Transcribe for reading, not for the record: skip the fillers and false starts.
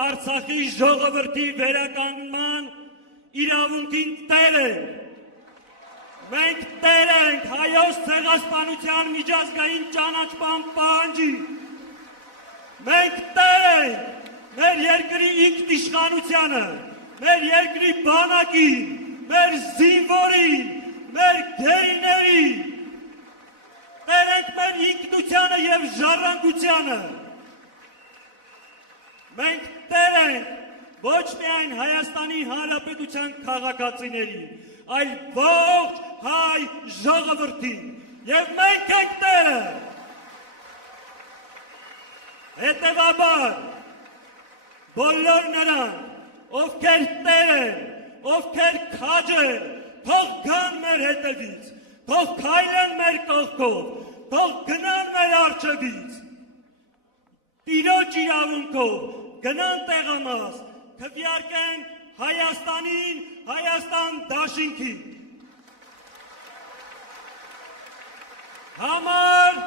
Արցախի ժողովրդի վերականգնման իրավունքին տեր ենք։ Մենք տեր ենք հայոց ցեղասպանության միջազգային ճանաչման պահանջի։ Մենք տեր ենք մեր երկրի ինքնիշխանությանը, մեր երկրի բանակին, մեր զինվորին, մեր գերիներին, տեր ենք մեր ինքնությանը և ժառանգությանը։ Մենք տեր ենք ոչ միայն Հայաստանի Հանրապետության քաղաքացիների, այլ ողջ հայ ժողովրդին, և մենք ենք տերը։ Հետևաբար, բոլոր նրանք, ովքեր տեր են, ովքեր քաջ են, թող գան մեր հետևից, թող քայլեն մեր կողքով, թող գնան մեր առջևից, տիրոջ իրավունքով գնան տեղամաս, քվեարկեն Հայաստանին, Հայաստան դաշինքին։ Համար